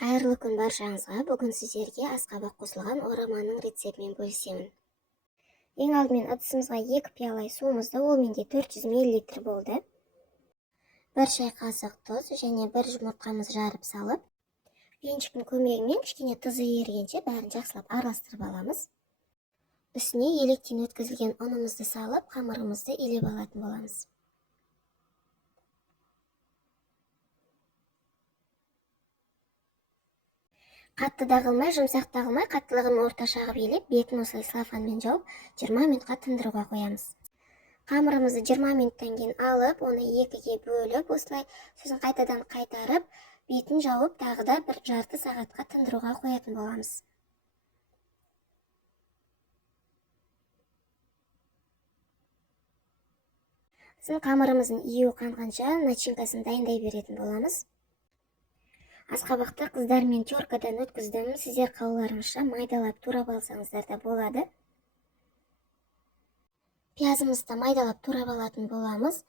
Қайырлы күн баршаңызға. Бүгін сіздерге асқабақ қосылған ораманың рецептімен бөлісемін. Ең алдымен ыдысымызға 2 пиала суымызды, ол менде 400 мл болды. 1 шай қасық тұз және 1 жұмыртқамыз жарып салып, үйеншіктің көмегімен кішкене тұзы ерігенше бәрін жақсылап араластырып аламыз. Үстіне електен өткізілген ұнымызды салып, қамырымызды илеп алатын боламыз. Қатты да қылмай, жұмсақ та қылмай, қаттылығын орташа қылып елеп, бетін осылай слофанмен жауып, 20 минутқа тындыруға қоямыз. Қамырымызды 20 минуттан кейін алып, оны 2-ге бөліп, осылай сосын қайтадан қайтарып, бетін жауып, тағы да бір жарты сағатқа тындыруға қоятын боламыз. Сосын қамырымыздың июі қанғанша начинкасын дайындай беретін боламыз. Асқабақты қыздармен теркадан өткіздім. Сіздер қалауларыңызша майдалап турап алсаңыздар да болады. Пиязымызды майдалап турап алатын боламыз.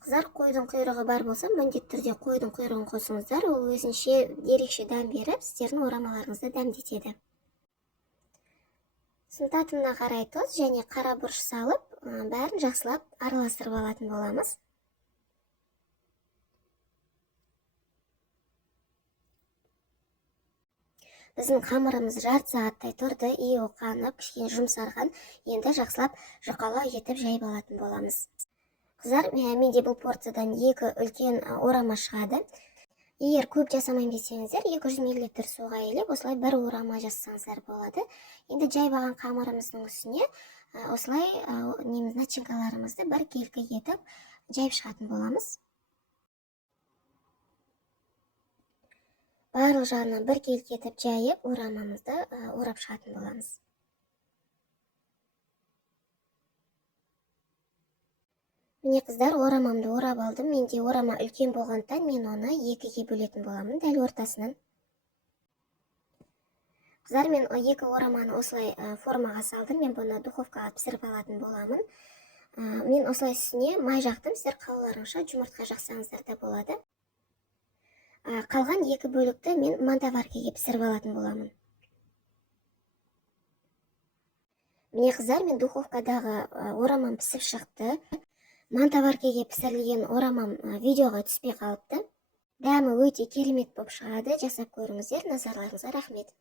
Қыздар, қойдың құйрығы бар болса, міндетті түрде қойдың құйрығын қосыңыздар. Ол өзінше ерекше дәм беріп, сіздердің орамаларыңызды дәмдетеді. Сосын татымына қарай тұз және қара бұрыш салып, бәрін жақсылап араластырып алатын боламыз. Біздің қамырымыз жарты сағаттай тұрды, июі қанып, кішкене жұмсарған, енді жақсылап жұқалау етіп жайып алатын боламыз. Қыздар, менде бұл порциядан 2 үлкен орама шығады. Егер көп жасамайын десеңіздер, 200 мл суға елеп, осылай бір орама жасасаңыздар болады. Енді жайбаған қамырымыздың үстіне осылай начинкаларымызды бір келкі етіп жайып шығатын боламыз. Барлық жағынан бір келкі етіп жайып, орамамызды орап шығатын боламыз. Міне қыздар, орамамды орап алдым. Менде орама үлкен болғандықтан мен оны 2-ге бөлетін боламын, дәл ортасынан. Қыздар, мен 2 ораманы осылай формаға салдым. Мен бұны духовкаға пісіріп алатын боламын. Мен осылай үстіне май жақтым. Сіздер қалауларыңызша жұмыртқа жақсаңыздар да болады. Қалған 2 бөлікті мен мантоваркеге пісіріп алатын боламын. Міне қыздар, мен духовкадағы орамам пісіп шықты. Мантоваркеге пісірілген орамам видеоға түспей қалыпты. Дәмі өте керемет болып шығады. Жасап көріңіздер. Назарларыңызға рахмет.